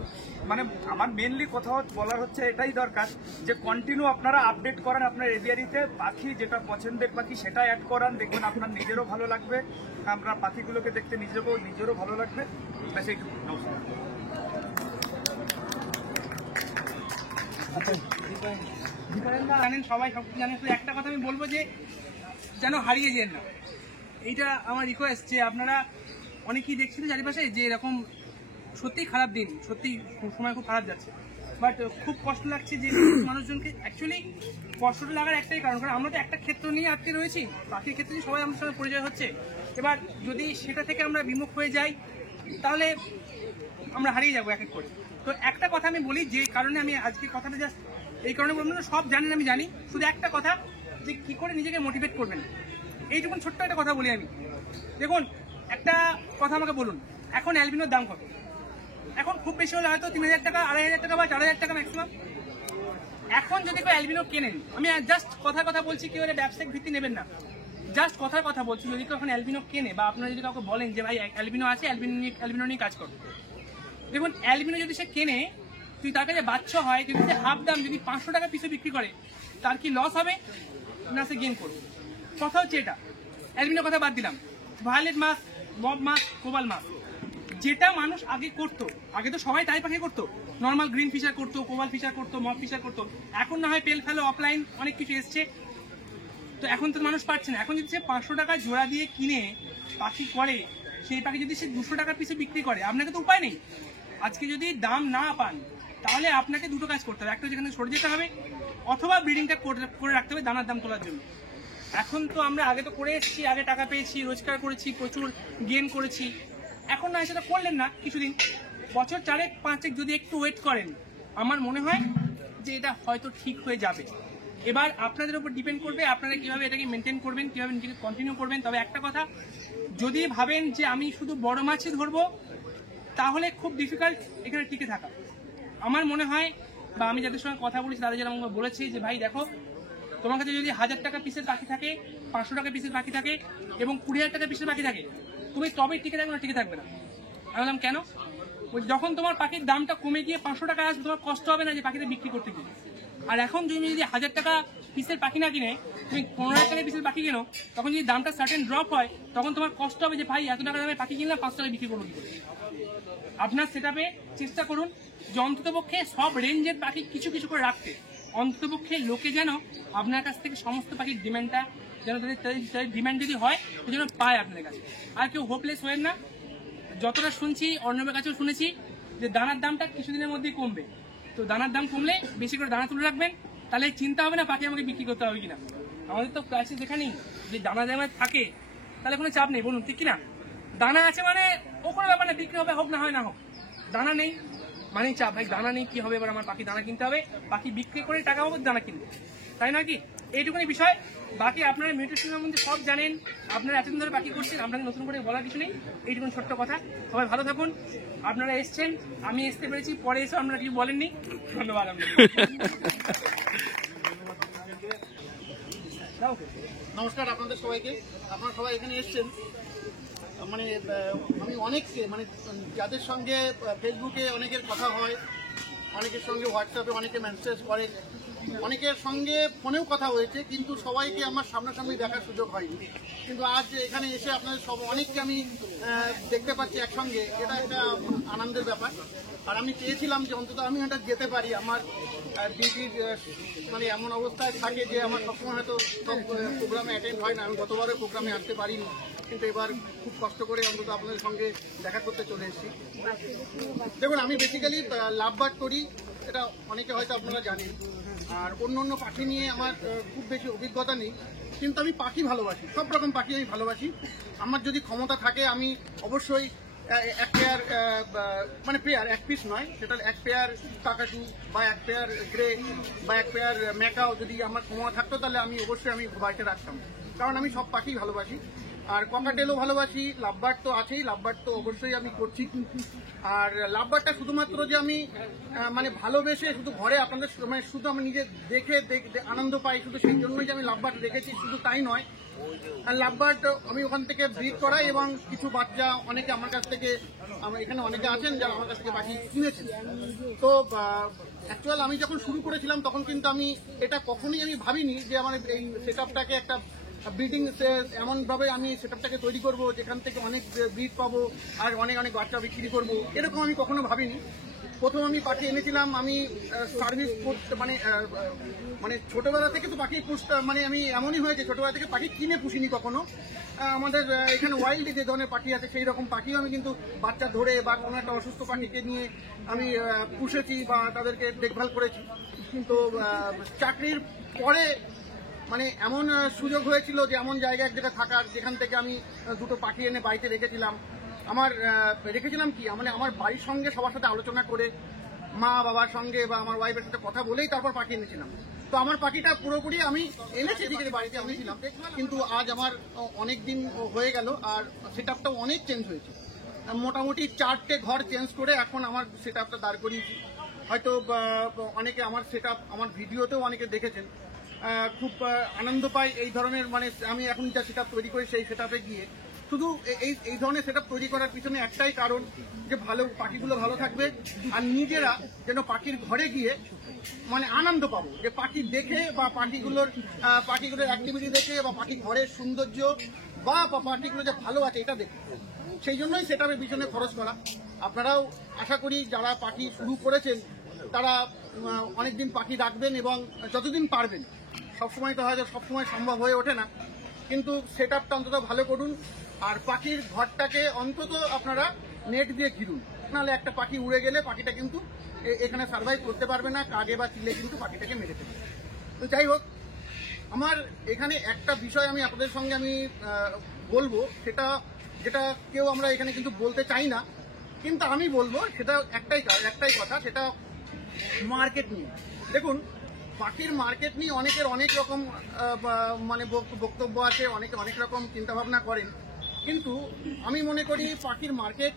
মানে আমার মেনলি কথা বলার হচ্ছে এটাই দরকার, যে কন্টিনিউ আপনারা আপডেট করেন আপনার এভিয়ারিতে, পাখি যেটা পছন্দের পাখি সেটা অ্যাড করান, দেখবেন আপনার নিজেরও ভালো লাগবে, আমরা পাখিগুলোকে দেখতে নিজেরও ভালো লাগবে। ব্যাস এইটুকু। জানেন, সবাই সব জানেন, শুধু একটা কথা আমি বলবো, যে যেন হারিয়ে যেন না, এইটা আমার রিকোয়েস্ট। যে আপনারা অনেকেই দেখছেন চারিপাশে যে এরকম সত্যিই খারাপ দিন, সত্যি সময় খুব খারাপ যাচ্ছে, বাট খুব কষ্ট লাগছে যে মানুষজনকে। অ্যাকচুয়ালি কষ্টটা লাগার একটাই কারণ আমরা তো একটা ক্ষেত্র নিয়ে আটকে রয়েছি, পাখির ক্ষেত্রে সবাই আমার সঙ্গে পরিচয় হচ্ছে। এবার যদি সেটা থেকে আমরা বিমুখ হয়ে যাই, তাহলে আমরা হারিয়ে যাবো এক এক করে। তো একটা কথা আমি বলি, যে কারণে আমি আজকে কথাটা জাস্ট এই কারণে বলবেন, সব জানেন আমি জানি, শুধু একটা কথা, যে কি করে নিজেকে মোটিভেট করবেন, এইটুকুন ছোট্ট একটা কথা বলি আমি। দেখুন, একটা কথা আমাকে বলুন, এখন অ্যালবিনোর দাম কত? এখন খুব বেশি হলে হয়তো 3000 টাকা, 2500 টাকা বা 4000 টাকা ম্যাক্সিমাম। এখন যদি কেউ অ্যালবিনো কেনেন, আমি জাস্ট কথা বলছি, কেউ ব্যবসায়িক ভিত্তি নেবেন না, জাস্ট কথা বলছি, যদি কেউ এখন অ্যালবিনো কেনে, বা আপনারা যদি কাউকে বলেন যে ভাই অ্যালবিনো আছে, অ্যালবিনো নিয়ে কাজ করো, দেখুন অ্যালবিনো যদি সে কেনে, তুই তার কাছে বাচ্চা হয়, যদি সে হাফ দাম যদি 500 টাকা পিসে বিক্রি করে, তার কি লস হবে না সে গেইন করবে? কথা হচ্ছে এটা। অ্যালবিনো কথা বাদ দিলাম, ভায়োলেট মাছ, বব মাছ, কোবাল মাছ, যেটা মানুষ আগে করতো, আগে তো সবাই তাই পাখি করতো, নর্মাল গ্রিন ফিশার করতো, কোবাল ফিশার করতো, মব ফিশার করতো। এখন না হয় পেল ফেলো অফলাইন অনেক কিছু এসছে, তো এখন তো মানুষ পাচ্ছে না। এখন যদি সে 500 টাকা জোড়া দিয়ে কিনে পাখি করে, সেই পাখি যদি সে 200 টাকার পিসে বিক্রি করে, আপনাকে তো উপায় নেই। আজকে যদি দাম না পান, তাহলে আপনাকে দুটো কাজ করতে হবে, একটা যেখানে সরে যেতে হবে, অথবা ব্রিডিংটা করে রাখতে হবে দানার দাম তোলার জন্য। এখন তো আমরা আগে তো করে এসেছি, আগে টাকা পেয়েছি, রোজগার করেছি, প্রচুর গেন করেছি। এখন না সেটা করলেন না, কিছুদিন, বছর 4-5 যদি একটু ওয়েট করেন, আমার মনে হয় যে এটা হয়তো ঠিক হয়ে যাবে। এবার আপনাদের উপর ডিপেন্ড করবে আপনারা কিভাবে এটাকে মেনটেন করবেন, কিভাবে নিজেকে কন্টিনিউ করবেন। তবে একটা কথা, যদি ভাবেন যে আমি শুধু বড় মাছই ধরবো, তাহলে খুব ডিফিকাল্ট এখানে টিকে থাকা। আমার মনে হয়, বা আমি যাদের সঙ্গে কথা বলেছি তাদের যারা আমাকে বলেছি, যে ভাই দেখো, তোমার কাছে যদি 1000 টাকা পিসের পাখি থাকে, 500 টাকা পিসের পাখি থাকে, এবং 20,000 টাকা পিসের পাখি থাকে, তুমি তবেই টিকে থাকবে না, টিকে থাকবে না। আমি বললাম কেন? যখন তোমার পাখির দামটা কমে গিয়ে 500 টাকা আসবে, তোমার কষ্ট হবে না যে পাখিটা বিক্রি করতে গিয়ে। আর এখন তুমি যদি 1000 টাকা পিসের পাখি না কিনে তুমি 15,000 টাকা পিসের পাখি কেনো, তখন যদি দামটা সার্টেন ড্রপ হয়, তখন তোমার কষ্ট হবে যে ভাই এত টাকা দামে পাখি কিনলাম, 500 টাকা বিক্রি করবো কি করে। আপনার সেটআপে চেষ্টা করুন যে অন্ততপক্ষে সব রেঞ্জের পাখি কিছু কিছু করে রাখতে, অন্ততপক্ষে লোকে যেন আপনার কাছ থেকে সমস্ত পাখির ডিমান্ডটা যেন তাদের ডিমান্ড যদি হয়, সে যেন পায় আপনাদের কাছে। আর কেউ হোপলেস হবেন না। যতটা শুনছি, অর্ণবের কাছেও শুনেছি যে দানার দামটা কিছুদিনের মধ্যেই কমবে, তো দানার দাম কমলে বেশি করে দানা তুলে রাখবেন, তাহলে চিন্তা হবে না পাখি আমাকে বিক্রি করতে হবে কিনা। আমাদের তো ক্রাইসিস এখানেই, যে দানা দামে থাকে তাহলে কোনো চাপ নেই, বলুন ঠিক কিনা? দানা আছে মানে ও কোনো ব্যাপার না, বিক্রি হবে, হোক না হয় না হোক। দানা নেই মানেই চাপ, ভাই দানা নেই কি হবে, এবার আমার পাখি দানা কিনতে হবে, পাখি বিক্রি করে টাকা পাবো, দানা কিনবে, তাই না কি? এইটুকুনি বিষয়। বাকি আপনারা মিউটেশন সম্বন্ধে সব জানেন, আপনারা এতদিন ধরে পাখি করছেন, আপনাকে নতুন করে বলার কিছু নেই। এইটুকুন ছোট্ট কথা। সবাই ভালো থাকুন। আপনারা এসছেন, আমি আসতে পেরেছি, পরে এসে আপনারা কিছু বলেননি, ধন্যবাদ আপনাদের। নমস্কার আপনাদের সবাইকে। আপনারা সবাই এখানে এসছেন, মানে আমি অনেককে, মানে যাদের সঙ্গে ফেসবুকে অনেকের কথা হয়, অনেকের সঙ্গে হোয়াটসঅ্যাপে অনেকে মেসেজ করে, অনেকের সঙ্গে ফোনেও কথা হয়েছে, কিন্তু সবাইকে আমার সামনাসামনি দেখার সুযোগ হয়নি। কিন্তু আজ এখানে এসে আপনাদের অনেককে আমি দেখতে পাচ্ছি একসঙ্গে, এটা একটা আনন্দের ব্যাপার। আর আমি চেয়েছিলাম যে অন্তত আমি এটা যেতে পারি। আমার ডিউটির মানে এমন অবস্থায় থাকে যে আমার সবসময় হয়তো সব প্রোগ্রামে অ্যাটেন্ড হয় না। আমি গতবারের প্রোগ্রামে আসতে পারিনি, কিন্তু এবার খুব কষ্ট করে অন্তত আপনাদের সঙ্গে দেখা করতে চলে এসেছি। দেখুন, আমি বেসিক্যালি লাভ বার্ড করি, এটা অনেকে হয়তো আপনারা জানেন। আর অন্য পাখি নিয়ে আমার খুব বেশি অভিজ্ঞতা নেই, কিন্তু আমি পাখি ভালোবাসি, সব রকম পাখি আমি ভালোবাসি। আমার যদি ক্ষমতা থাকে আমি অবশ্যই এক পেয়ার মানে পেয়ার এক পিস নয়, সেটা এক পেয়ার কাকাটু বা এক পেয়ার গ্রে বা এক পেয়ার ম্যাকাও যদি আমার ক্ষমতা থাকতো তাহলে আমি অবশ্যই আমি বাড়িতে রাখতাম, কারণ আমি সব পাখি ভালোবাসি। আর ককাটেলও ভালোবাসি, লাভবার্ড তো আছেই, লাভবার্ড তো অবশ্যই আমি করছি। আর লাভবার্ডটা শুধুমাত্র যে আমি মানে ভালোবেসে শুধু ঘরে আপনাদের মানে শুধু আমি নিজে দেখে আনন্দ পাই শুধু সেই জন্যই যে আমি লাভবার্ড রেখেছি, শুধু তাই নয়। আর লাভবার্ড আমি ওখান থেকে ব্রিড করাই এবং কিছু বাচ্চা অনেকে আমার কাছ থেকে, আমার এখানে অনেকে আছেন যারা আমার কাছ থেকে পাখি কিনেছেন। তো অ্যাকচুয়াল আমি যখন শুরু করেছিলাম তখন কিন্তু আমি এটা কখনোই আমি ভাবিনি যে আমার এই সেট আপটাকে একটা ব্রিডিং এমনভাবে আমি সেটআপটাকে তৈরি করব যেখান থেকে অনেক ব্রিড পাবো আর অনেক বাচ্চা বিক্রি করব, এরকম আমি কখনো ভাবিনি। প্রথম আমি পাখি এনেছিলাম, আমি সার্ভিস করতে মানে ছোটবেলা থেকে তো পাখি পুষতে মানে আমি এমনই হয়েছে ছোটবেলা থেকে পাখি কিনে পুষিনি কখনো। আমাদের এখানে ওয়াইল্ডে যে ধরনের পাখি আছে সেই রকম পাখিও আমি কিন্তু বাচ্চা ধরে বা কোনো একটা অসুস্থ পাখিকে নিয়ে আমি পুষেছি বা তাদেরকে দেখভাল করেছি। তো চাকরির পরে মানে এমন সুযোগ হয়েছিল যে এমন জায়গায় এক জায়গায় থাকার, যেখান থেকে আমি দুটো পাখি এনে বাড়িতে রেখেছিলাম। রেখেছিলাম কি মানে আমার বাড়ির সঙ্গে সবার সাথে আলোচনা করে, মা বাবার সঙ্গে বা আমার ওয়াইফের সাথে কথা বলেই তারপর পাখি এনেছিলাম। তো আমার পাখিটা পুরোপুরি আমি এনেছি দিকে বাড়িতে আমি ছিলাম, কিন্তু আজ আমার অনেক দিন হয়ে গেল আর সেট আপটাও অনেক চেঞ্জ হয়েছে। মোটামুটি 4টে ঘর চেঞ্জ করে এখন আমার সেট আপটা দাঁড় করিয়েছি। হয়তো অনেকে আমার সেট আপ আমার ভিডিওতেও অনেকে দেখেছেন। খুব আনন্দ পাই এই ধরনের মানে আমি এখন যা সেট আপ তৈরি করি সেই সেট আপে গিয়ে। শুধু এই ধরনের সেট আপ তৈরি করার পিছনে একটাই কারণ যে ভালো পাখিগুলো ভালো থাকবে আর নিজেরা যেন পাখির ঘরে গিয়ে মানে আনন্দ পাবো, যে পাখি দেখে বা পাখিগুলোর অ্যাক্টিভিটি দেখে বা পাখি ঘরের সৌন্দর্য বা পাখিগুলো যে ভালো আছে এটা দেখে, সেই জন্যই সেট আপের পিছনে খরচ করা। আপনারাও আশা করি যারা পাখি শুরু করেছেন তারা অনেকদিন পাখি রাখবেন এবং যতদিন পারবেন। সবসময় তো হয়তো সবসময় সম্ভব হয়ে ওঠে না, কিন্তু সেট আপটা অন্তত ভালো করুন। আর পাখির ঘরটাকে অন্তত আপনারা নেট দিয়ে ঘিরুন, নাহলে একটা পাখি উড়ে গেলে পাখিটা কিন্তু এখানে সার্ভাইভ করতে পারবে না, কাগে বা চিলে কিন্তু পাখিটাকে মেরে ফেলবে। তো যাই হোক, আমার এখানে একটা বিষয় আমি আপনাদের সঙ্গে আমি বলবো, যেটা কেউ আমরা এখানে কিন্তু বলতে চাই না, কিন্তু আমি বলবো সেটা একটাই কথা, সেটা মার্কেট নিয়ে। দেখুন, পাখির মার্কেট নিয়ে অনেকের অনেক রকম মানে বক্তব্য আছে, অনেকে অনেক রকম চিন্তাভাবনা করেন, কিন্তু আমি মনে করি পাখির মার্কেট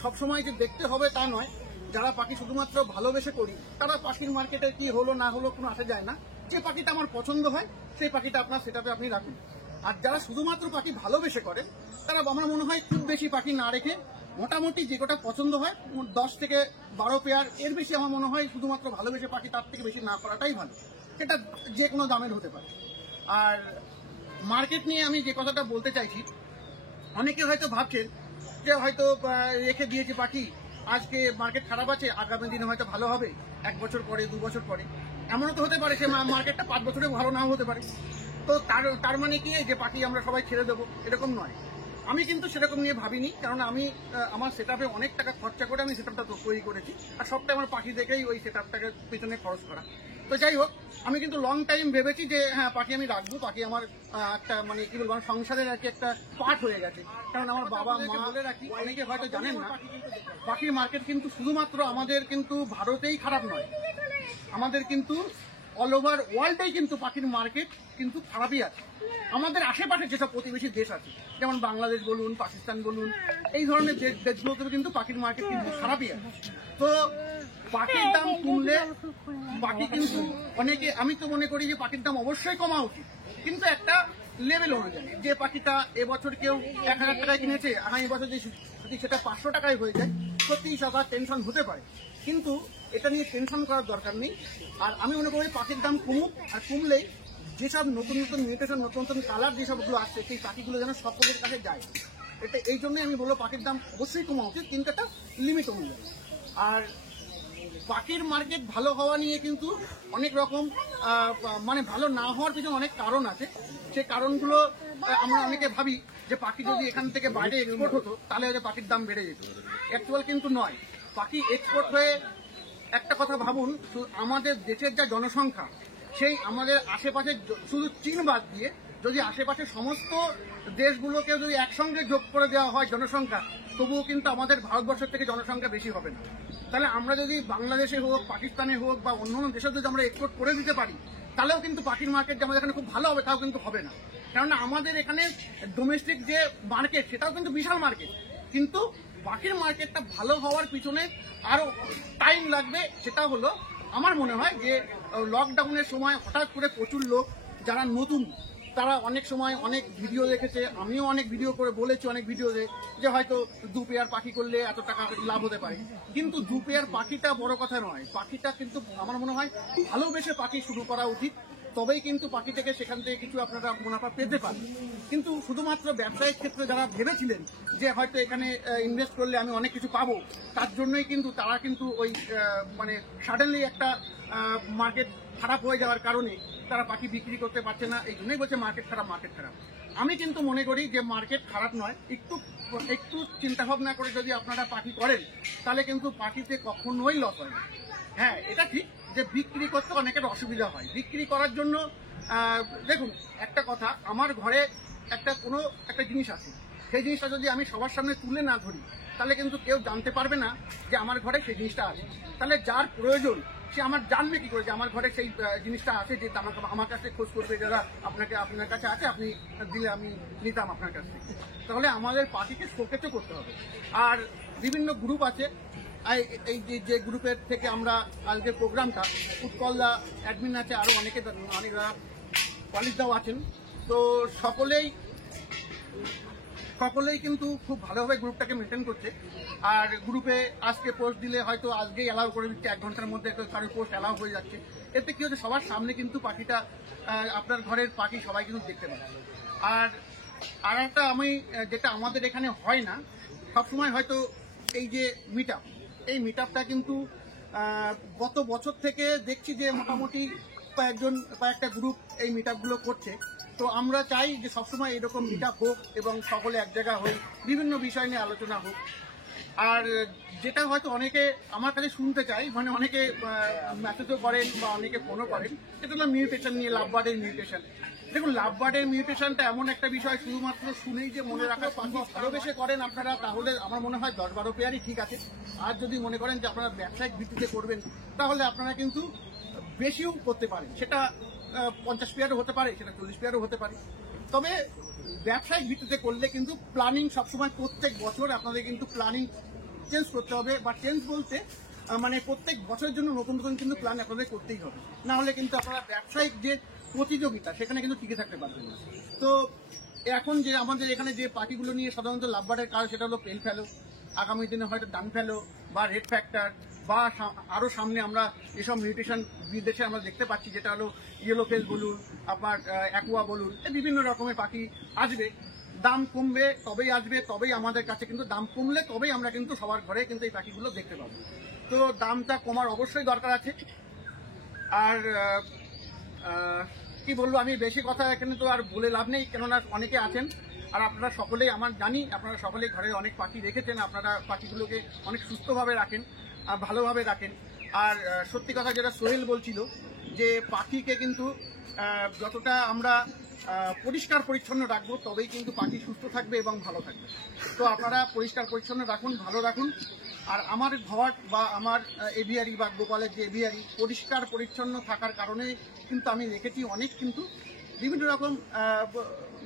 সবসময় যে দেখতে হবে তা নয়। যারা পাখি শুধুমাত্র ভালোবেসে করি তারা পাখির মার্কেটে কি হলো না হলো কোনো আসে যায় না। যে পাখিটা আমার পছন্দ হয় সেই পাখিটা আপনার সেটাপে আপনি রাখুন। আর যারা শুধুমাত্র পাখি ভালোবেসে করেন তারা আমার মনে হয় খুব বেশি পাখি না রেখে মোটামুটি যে কটা পছন্দ হয় 10 থেকে 12 পেয়ার, এর বেশি আমার মনে হয় শুধুমাত্র ভালোবেসে পাখি তার থেকে বেশি না করাটাই ভালো। সেটা যে কোনো দামের হতে পারে। আর মার্কেট নিয়ে আমি যে কথাটা বলতে চাইছি, অনেকে হয়তো ভাবছেন যে হয়তো রেখে দিয়েছে পাখি, আজকে মার্কেট খারাপ আছে, আগামী দিনে হয়তো ভালো হবে, 1 বছর পরে 2 বছর পরে। এমনও তো হতে পারে সে মার্কেটটা 5 বছরে ভালো নাও হতে পারে। তো তার মানে কি যে পাখি আমরা সবাই ছেড়ে দেবো, এরকম নয়। আমি কিন্তু সেরকম নিয়ে ভাবিনি, কারণ আমি আমার সেট আপে অনেক টাকা খরচা করে আমি সেট আপটা তৈরি করেছি, আর সবটাই আমার পাখি দেখেই ওই সেট আপটাকে পেছনে খরচ করা। তো যাই হোক, আমি কিন্তু লং টাইম ভেবেছি যে হ্যাঁ পাখি আমি রাখবো, পাখি আমার একটা মানে কি বলবো সংসারের আর কি একটা পার্ট হয়ে গেছে। কারণ আমার বাবা মা বলে রাখি, অনেকে হয়তো জানেন না, পাখির মার্কেট কিন্তু শুধুমাত্র আমাদের কিন্তু ভারতেই খারাপ নয়, আমাদের কিন্তু অল ওভার ওয়ার্ল্ডেই কিন্তু পাখির মার্কেট কিন্তু খারাপই আছে। আমাদের আশেপাশে যেসব প্রতিবেশী দেশ আছে, যেমন বাংলাদেশ বলুন, পাকিস্তান বলুন, এই ধরনের দেশগুলোতে কিন্তু পাখির মার্কেট কিন্তু খারাপই আছে। তো পাখির দাম কমলে পাখি কিন্তু অনেকে, আমি তো মনে করি যে পাখির দাম অবশ্যই কমা উচিত, কিন্তু একটা লেভেল অনুযায়ী। যে পাখিটা এবছর কেউ 1000 টাকায় কিনেছে, আগামী বছর যদি সেটা 500 টাকায় হয়ে যায়, সত্যিই সবার টেনশন হতে পারে, কিন্তু এটা নিয়ে টেনশন করার দরকার নেই। আর আমি মনে করি পাখির দাম কমুক, আর কমলেই যেসব নতুন নতুন মিউটেশন, নতুন নতুন কালার যেসবগুলো আসছে সেই পাখিগুলো যেন সকলের কাছে যায়। এটা এই জন্যই আমি বলবো পাখির দাম অবশ্যই কমা উচিত, কিন্তু একটা লিমিট অনুযায়ী। আর পাখির মার্কেট ভালো হওয়া নিয়ে কিন্তু অনেক রকম মানে ভালো না হওয়ার পিছনে অনেক কারণ আছে। সেই কারণগুলো আমরা অনেকে ভাবি যে পাখি যদি এখান থেকে বাইরে এক্সপোর্ট হতো তাহলে হয়তো পাখির দাম বেড়ে যেত। অ্যাকচুয়াল কিন্তু নয়। পাখি এক্সপোর্ট হয়ে একটা কথা ভাবুন, আমাদের দেশের যা জনসংখ্যা, সেই আমাদের আশেপাশে শুধু চীন বাদ দিয়ে যদি আশেপাশে সমস্ত দেশগুলোকে যদি একসঙ্গে যোগ করে দেওয়া হয় জনসংখ্যা, তবুও কিন্তু আমাদের ভারতবর্ষের থেকে জনসংখ্যা বেশি হবে না। তাহলে আমরা যদি বাংলাদেশে হোক, পাকিস্তানে হোক বা অন্য অন্য দেশে যদি আমরা এক্সপোর্ট করে দিতে পারি, তাহলেও কিন্তু পাখির মার্কেট যে আমাদের এখানে খুব ভালো হবে তাও কিন্তু হবে না। কেননা আমাদের এখানে ডোমেস্টিক যে মার্কেট সেটাও কিন্তু বিশাল মার্কেট, কিন্তু পাখির মার্কেটটা ভালো হওয়ার পিছনে আরো টাইম লাগবে। সেটা হলো আমার মনে হয় যে লকডাউনের সময় হঠাৎ করে প্রচুর লোক যারা নতুন, তারা অনেক সময় অনেক ভিডিও দেখেছে, আমিও অনেক ভিডিও করে বলেছি অনেক ভিডিওতে যে হয়তো 2 পেয়ার পাখি করলে এত টাকা লাভ হতে পারে। কিন্তু 2 পেয়ার পাখিটা বড় কথা নয়, পাখিটা কিন্তু আমার মনে হয় ভালোবেসে পাখি শুরু করা উচিত, তবেই কিন্তু পাখি থেকে সেখান থেকে কিছু আপনারা মুনাফা পেতে পারেন। কিন্তু শুধুমাত্র ব্যবসায়িক ক্ষেত্রে যারা ভেবেছিলেন যে হয়তো এখানে ইনভেস্ট করলে আমি অনেক কিছু পাবো, তার জন্যই কিন্তু তারা কিন্তু ওই মানে সাডেনলি একটা মার্কেট খারাপ হয়ে যাওয়ার কারণে তারা পাখি বিক্রি করতে পারছে না। এই জন্যই বলছে মার্কেট খারাপ, মার্কেট খারাপ। আমি কিন্তু মনে করি যে মার্কেট খারাপ নয়, একটু চিন্তা ভাবনা করে যদি আপনারা পাখি করেন তাহলে কিন্তু পাখিতে কখনোই লস হয় না। হ্যাঁ, এটা ঠিক যে বিক্রি করতে অনেকের অসুবিধা হয়। বিক্রি করার জন্য দেখুন একটা কথা, আমার ঘরে কোনো একটা জিনিস আছে, সেই জিনিসটা যদি আমি সবার সামনে তুলে না ধরি তাহলে কিন্তু কেউ জানতে পারবে না যে আমার ঘরে সেই জিনিসটা আছে। তাহলে যার প্রয়োজন সে আমার জানবে কি করে যে আমার ঘরে সেই জিনিসটা আছে, যে আমার কাছে খোঁজ করবে যারা আপনার কাছে আছে, আপনি দিলে আমি নিতাম আপনার কাছ থেকে। তাহলে আমাদের পাখিকে শোকেসও করতে হবে। আর বিভিন্ন গ্রুপ আছে, এই যে গ্রুপের থেকে আমরা আজকের প্রোগ্রামটা, উৎপলদা অ্যাডমিন আছে, আরও অনেকরা কলিগরাও আছেন, তো সকলেই কিন্তু খুব ভালোভাবে গ্রুপটাকে মেনটেন করছে। আর গ্রুপে আজকে পোস্ট দিলে হয়তো আজকেই অ্যালাউ করে দিচ্ছে, 1 ঘন্টার মধ্যে কারোর পোস্ট অ্যালাউ হয়ে যাচ্ছে। এতে কি হচ্ছে, সবার সামনে কিন্তু পাখিটা, আপনার ঘরের পাখি সবাই কিন্তু দেখতে পাচ্ছে। আর একটা যেটা আমাদের এখানে হয় না সবসময়, হয়তো এই যে এই মিট আপটা কিন্তু গত বছর থেকে দেখছি যে মোটামুটি কয়েকটা গ্রুপ এই মিট আপগুলো করছে। তো আমরা চাই যে সবসময় এরকম মিট আপ হোক এবং সকলে এক জায়গা হই, বিভিন্ন বিষয় নিয়ে আলোচনা হোক। আর যেটা হয়তো অনেকে আমার কাছে শুনতে চাই, মানে অনেকে মেসেজও করেন বা অনেকে ফোনও করেন, সেটা হলো মিউটেশন নিয়ে, লাভবার্ডের মিউটেশন। দেখুন, লাভবার্ডের মিউটেশনটা এমন একটা বিষয়, শুধুমাত্র শুনেই যে মনে রাখার পাখি ভালোবেসে করেন আপনারা, তাহলে আমার মনে হয় 10-12 পেয়ারই ঠিক আছে। আর যদি মনে করেন যে আপনারা ব্যবসায়িক ভিত্তিতে করবেন, তাহলে আপনারা কিন্তু বেশিও করতে পারেন। সেটা 50 পেয়ারও হতে পারে, সেটা 40 পেয়ারও হতে পারে। তবে ব্যবসায়িক ভিত্তিতে করলে কিন্তু প্ল্যানিং সবসময়, প্রত্যেক বছর আপনাদের কিন্তু প্ল্যানিং চেঞ্জ করতে হবে, বা চেঞ্জ বলতে মানে প্রত্যেক বছরের জন্য নতুন নতুন কিন্তু প্ল্যান আপনাদের করতেই হবে। না হলে কিন্তু আপনারা ব্যবসায়িক যে প্রতিযোগিতা সেখানে কিন্তু টিকে থাকতে পারবেন না। তো এখন যে আমাদের এখানে যে পাখিগুলো নিয়ে সাধারণত লাভবার্ডের কাজ, সেটা হলো পেল ফেলো, আগামী দিনে হয়তো ডান ফেলো বা রেড ফ্যাক্টর, বা আরও সামনে আমরা এসব মিউটেশন বিদেশে আমরা দেখতে পাচ্ছি, যেটা হলো ইয়েলো ফেস বলুন, আপনার অ্যাকুয়া বলুন, বিভিন্ন রকমের পাখি আসবে। দাম কমবে তবেই আসবে, তবেই আমাদের কাছে কিন্তু দাম কমলে তবেই আমরা কিন্তু সবার ঘরে কিন্তু এই পাখিগুলো দেখতে পাবো। তো দামটা কমার অবশ্যই দরকার আছে। আর কি বলবো, আমি বেশি কথা এখানে তো আর বলে লাভ নেই, কেননা অনেকে আছেন আর আপনারা সকলেই জানি আপনারা সকলেই ঘরে অনেক পাখি রেখেছেন, আপনারা পাখিগুলোকে অনেক সুস্থভাবে রাখেন, ভালোভাবে রাখেন। আর সত্যি কথা যেটা সোহেল বলছিল, যে পাখিকে কিন্তু যতটা আমরা পরিষ্কার পরিচ্ছন্ন রাখবো তবেই কিন্তু পাখি সুস্থ থাকবে এবং ভালো থাকবে। তো আপনারা পরিষ্কার পরিচ্ছন্ন রাখুন, ভালো রাখুন। আর আমার ঘর বা আমার এভিয়ারি বা গোপালের যে এভিয়ারি পরিষ্কার পরিচ্ছন্ন থাকার কারণে কিন্তু আমি দেখেছি অনেক কিন্তু বিভিন্ন রকম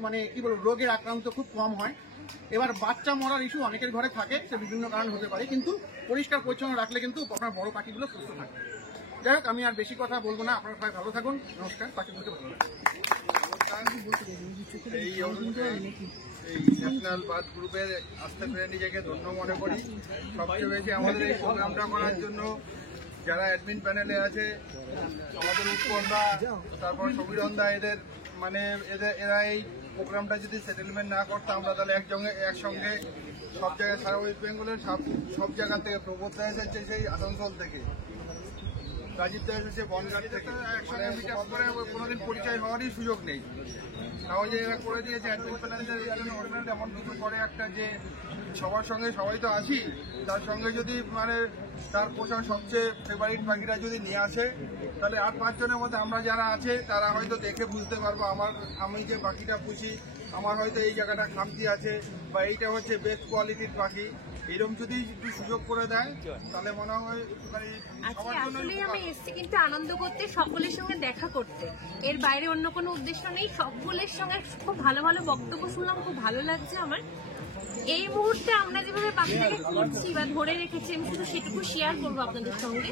মানে কি বলবো রোগের আক্রান্ত খুব কম হয়। এবার বাচ্চা মরার ইস্যু অনেকের ঘরে থাকে, সে বিভিন্ন কারণ হতে পারে, কিন্তু পরিষ্কার পরিচ্ছন্ন রাখলে কিন্তু আপনার বড় পাখিগুলো সুস্থ থাকবে। যাই হোক, আমি আর বেশি কথা বলবো না, আপনারা সবাই ভালো থাকুন, নমস্কার। পাখিগুলোকে ভালো রাখুন। এই ন্যাশনাল বার্ড গ্রুপের আসতে পেরে নিজেকে ধন্য মনে করি। সবচেয়ে বেশি আমাদের এই প্রোগ্রামটা করার জন্য যারা অ্যাডমিন প্যানেলে আছে, আমাদের উৎপলদা, তারপর সমীরন্দা, এরা এই প্রোগ্রামটা যদি সেটেলমেন্ট না করতাম আমরা, তাহলে একসঙ্গে সব জায়গায়, সারা ওয়েস্ট বেঙ্গলের সব জায়গা থেকে। প্রবোধদা এসেছে সেই আসানসোল থেকে, রাজীব দা এসেছে বনগাঁ থেকে। একসঙ্গে মিট আপ করে কোনোদিন পরিচয় হওয়ারই সুযোগ নেই। তাও যে এরা করে দিয়েছে অ্যাডমিন প্ল্যানের অর্ডিন্যান্স এমন কিছু করে একটা, যে সবার সঙ্গে সবাই তো আছি, তার সঙ্গে যদি মানে তার পোষা সবচেয়ে ফেভারিট পাখিটা যদি নিয়ে আসে, তাহলে 8-5 জনের মধ্যে আমরা যারা আছে তারা হয়তো দেখে বুঝতে পারবো আমি যে পাখিটা পুষি আমার হয়তো এই জায়গাটা খামতি আছে, বা এইটা হচ্ছে বেস্ট কোয়ালিটির পাখি। এরকম যদি একটু সুযোগ করে দেয় তাহলে মনে হয় আসলে আমি এসেছি কিন্তু আনন্দ করতে, সকলের সঙ্গে দেখা করতে, এর বাইরে অন্য কোনো উদ্দেশ্য নেই। সকলের সঙ্গে খুব ভালো ভালো বক্তব্য শুনলাম, খুব ভালো লাগছে আমার। এই মুহূর্তে আমরা যেভাবে পাখিটাকে করছি বা ধরে রেখেছি, আমি শুধু সেটুকু শেয়ার করবো আপনাদের সঙ্গে।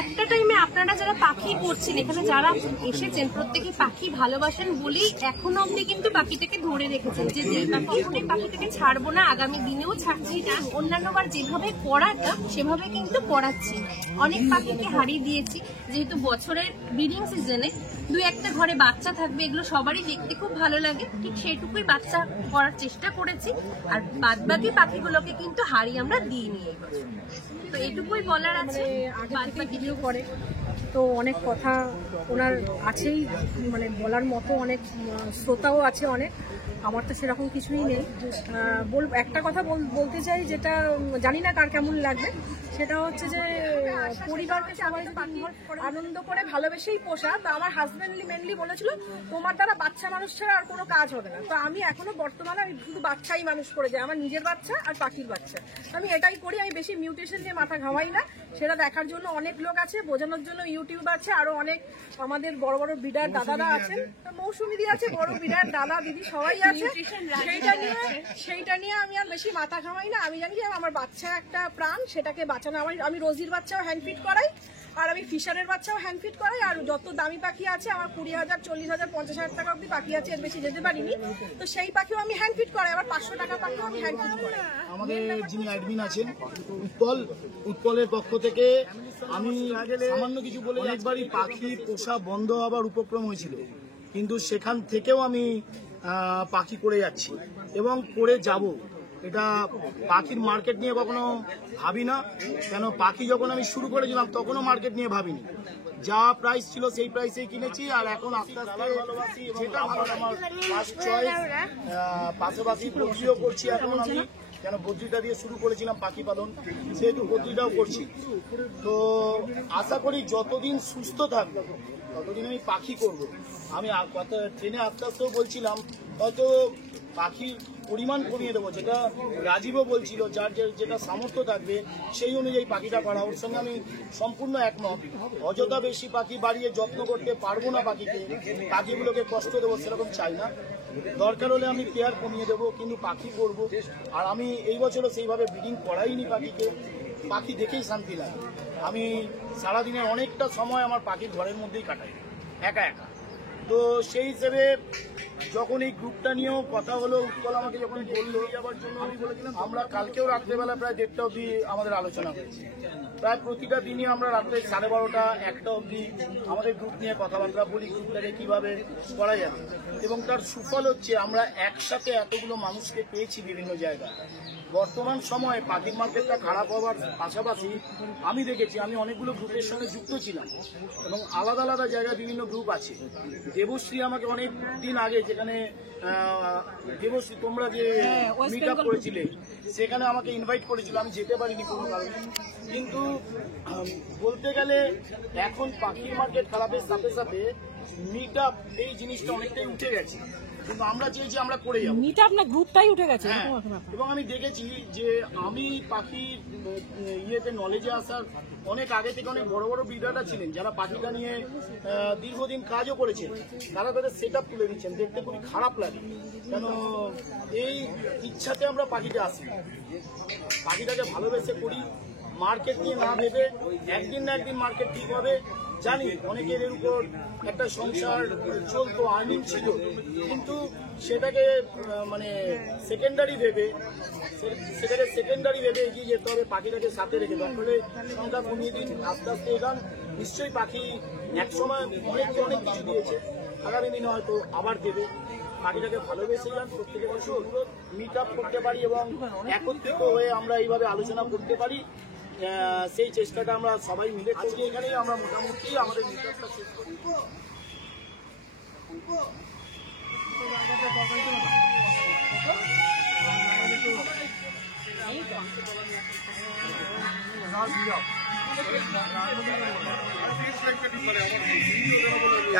একটা টাইমে আপনারা যারা পাখি করছেন, এখানে যারা এসেছেন প্রত্যেকে পাখি ভালোবাসেন বলেই এখনো অব্দি কিন্তু পাখিটাকে ধরে রেখেছেন, যে কখনোই পাখিটাকে ছাড়বো না, আগামী দিনেও ছাড়ছি না। অন্যান্যবার যেভাবে পড়াতাম সেভাবে কিন্তু পড়াচ্ছি। অনেক পাখিকে হারিয়ে দিয়েছি, যেহেতু বছরের ব্রিডিং সিজনে 2-1টা ঘরে বাচ্চা থাকবে, এগুলো সবারই দেখতে খুব ভালো লাগে, ঠিক সেটুকুই বাচ্চা করার চেষ্টা করেছি। আর বাদবাকি পাখিগুলোকে কিন্তু হারিয়ে আমরা দিইনি এই বছর। তো এটুকুই বলার আছে। বাদবাকি ভিডিও করে তো অনেক কথা ওনার আছেই, মানে বলার মতো অনেক শ্রোতাও আছে অনেক। আমার তো সেরকম কিছুই নেই। একটা কথা বলতে চাই, যেটা জানি না কার কেমন লাগবে, সেটা হচ্ছে যে পরিবারকে সবাই আনন্দ করে ভালোবেসেই পোষা। তো আমার হাজব্যান্ড মেনলি বলেছিল তোমার দ্বারা বাচ্চা মানুষ ছাড়া আর কোনো কাজ হবে না। তো আমি এখনো বর্তমানে আমি শুধু বাচ্চাই মানুষ করে যাই, আমার নিজের বাচ্চা আর পাখির বাচ্চা। আমি এটাই করি, আমি বেশি মিউটেশন নিয়ে মাথা ঘামাই না। সেটা দেখার জন্য অনেক লোক আছে, বোঝানোর জন্য ইউটিউব আছে, আরো অনেক আমাদের বড় বড় বিডার দাদারা আছেন, মৌসুমি দি আছে, বড় বিডার দাদা দিদি সবাই আছে। সেইটা নিয়ে আমি আর বেশি মাথা ঘামাই না। আমি জানি যে আমার বাচ্চা একটা প্রাণ, সেটাকে বাঁচানো। আমি রোজির বাচ্চাও হ্যান্ডফিট করাই, আর আমি ফিশারের বাচ্চাও হ্যান্ডফিট করাই। আর যত দামি পাখি আছে আমার 20,000, 40,000, 50,000 টাকা অব্দি পাখি আছে, এর বেশি যেতে পারিনি। তো সেই পাখিও আমি হ্যান্ডফিট করাই, আবার 500 টাকা পাখিও আমি হ্যান্ডফিট করাই। আমাদের যিনি অ্যাডমিন আছেন উৎপলের পক্ষ থেকে আমি সামান্য কিছু বলে, একবারই পাখি পোষা বন্ধ হবার উপক্রম হয়েছিল, কিন্তু সেখান থেকেও আমি পাখি করে যাচ্ছি এবং করে যাব। এটা পাখির মার্কেট নিয়ে কখনো ভাবি না, কেন পাখি যখন আমি শুরু করেছিলাম তখনও মার্কেট নিয়ে ভাবিনি। যা প্রাইস ছিল সেই প্রাইসেই কিনেছি। আর এখন আস্তে আস্তে যেটা ভালো আমার ফার্স্ট চয়েস, পাশাপাশি বদ্রিও করছি এখন আমি, কেন বদ্রিটা দিয়ে শুরু করেছিলাম পাখি পালন, সেহেতু বদ্রিটাও করছি। তো আশা করি যতদিন সুস্থ থাকবো ততদিন আমি পাখি করব। আমি ট্রেনে আস্তে আস্তেও বলছিলাম হয়তো পাখির পরিমাণ কমিয়ে দেবো, যেটা রাজীবও বলছিল, যার যেটা সামর্থ্য থাকবে সেই অনুযায়ী পাখিটা করা। ওর সঙ্গে আমি সম্পূর্ণ একমত। অযথা বেশি পাখি বাড়িয়ে যত্ন করতে পারবো না, পাখিগুলোকে কষ্ট দেবো সেরকম চাই না। দরকার হলে আমি পেয়ার কমিয়ে দেবো, কিন্তু পাখি করব। আর আমি এই বছরও সেইভাবে ব্রিডিং করাইনি পাখিকে, পাখি দেখেই শান্তি লাগে। আমি সারাদিনের অনেকটা সময় আমার পাখির ঘরের মধ্যেই কাটাই একা একা। তো সেই হিসেবে যখন এই গ্রুপটা নিয়েও কথা হলো, উৎপল আমাকে যখন বললো যাওয়ার জন্য, আমি বলেছিলাম আমরা কালকেও রাত্রেবেলা প্রায় 1:30 অবধি আমাদের আলোচনা হয়েছে। প্রায় প্রতিটা দিনই আমরা রাত্রে 12:30, 1টা অবধি আমাদের গ্রুপ নিয়ে কথাবার্তা বলি, গ্রুপটাকে কিভাবে করা যাবে। এবং তার সুফল হচ্ছে আমরা একসাথে এতগুলো মানুষকে পেয়েছি বিভিন্ন জায়গায়। বর্তমান সময়ে পাখির মার্কেটটা খারাপ হওয়ার পাশাপাশি আমি দেখেছি, আমি অনেকগুলো গ্রুপের সঙ্গে যুক্ত ছিলাম এবং আলাদা আলাদা জায়গায় বিভিন্ন গ্রুপ আছে। দেবশ্রী আমাকে অনেক দিন আগে, যেখানে দেবশ্রী তোমরা যে মিট আপ করেছিলে, সেখানে আমাকে ইনভাইট করেছিল, আমি যেতে পারিনি কোনো কারণে। কিন্তু বলতে গেলে এখন পাখির মার্কেট খারাপের সাথে সাথে মিট আপ এই জিনিসটা অনেকটাই উঠে গেছে, কিন্তু আমরা চেয়েছি আমরা করে যাবো। মিট আপ না গ্রুপটাই উঠে গেছে। এবং আমি দেখেছি যে আমি পাখির ইয়েতে নলেজে আসার অনেক আগে থেকে অনেক বড় বড় ব্রিডাররা ছিলেন, যারা পাখিটা নিয়ে দীর্ঘদিন কাজও করেছেন, তারা তাদের সেট আপ তুলে দিচ্ছেন। দেখতে খুবই খারাপ লাগে, কেন এই ইচ্ছাতে আমরা পাখিতে আসি, পাখিটাকে ভালোবেসে করি। মার্কেট নিয়ে না ভেবে একদিন না একদিন মার্কেট ঠিক হবে জানি। অনেকের এর উপর একটা সংসার চলতো, আর্নিং ছিল, কিন্তু সেটাকে মানে সেকেন্ডারি ভেবে এগিয়ে যেতে হবে। পাখিটাকে সাথে রেখে দরকারে সংখ্যা কমিয়ে দিন, আস্তে আস্তে এগান। নিশ্চয়ই পাখি একসময় অনেক কিছু দিয়েছে, আগামী দিনে হয়তো আবার দেবে। পাখিটাকে ভালোবেসে যান। প্রত্যেকের কাছে অনুরোধ মিট আপ করতে পারি এবং একত্রিত হয়ে আমরা এইভাবে আলোচনা করতে পারি, সেই চেষ্টাটা আমরা সবাই মিলে করছি। এখানেই আমরা মোটামুটি আমাদের মিট আপটা শেষ করি।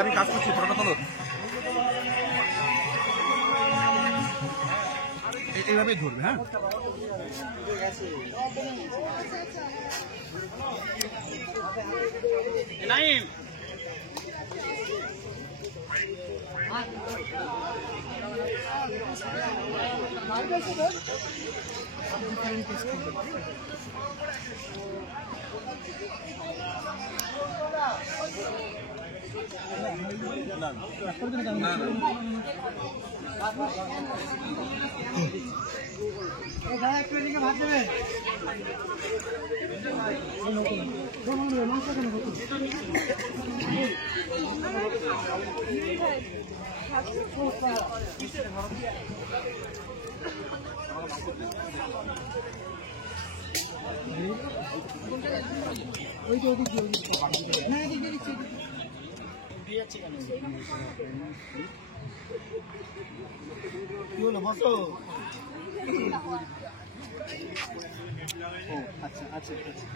আমি কাজ করছি, ফটোটা তোলো। এইভাবেই ধরবে, হ্যাঁ। নাইম কি হলো বসো? আচ্ছা আচ্ছা আচ্ছা,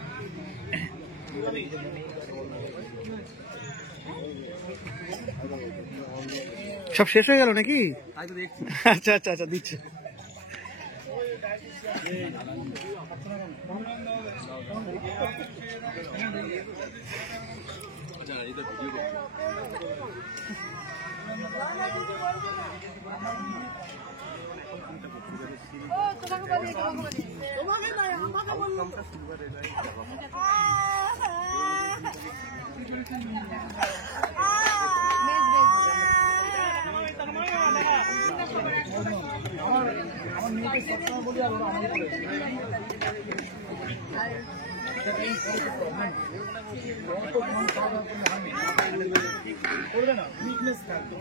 সব শেষ হয়ে গেল নাকি? তাই তো দেখছি। আচ্ছা আচ্ছা আচ্ছা, দিচ্ছি। আমার মেয়েকে সবসময় বলি আর ওরা আমাকে করবে না, উইকনেস থাকবে।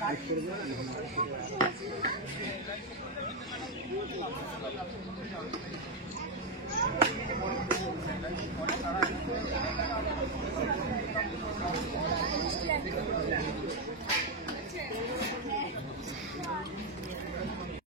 কাজ করবে